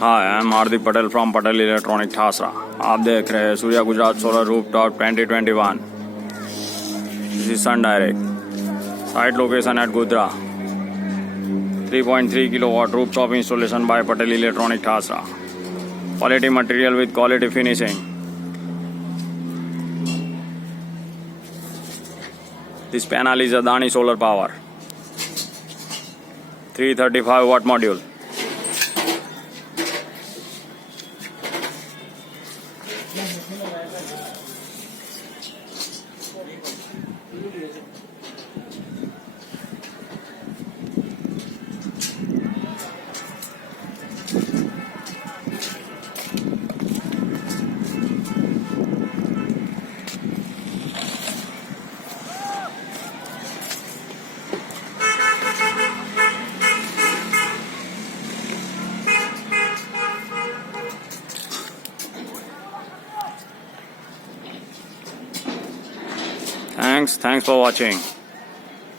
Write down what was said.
Hi I am Hardik Patel from Patel electronic THASRA। आप देख रहे हैं Surya Gujarat solar rooftop 2021। This is sun direct. Site location at godhra। 3.3 kilowatt rooftop installation by Patel Electronic THASRA। Quality material with quality finishing। This panel is Adani solar power। 335 watt module। Thanks for watching।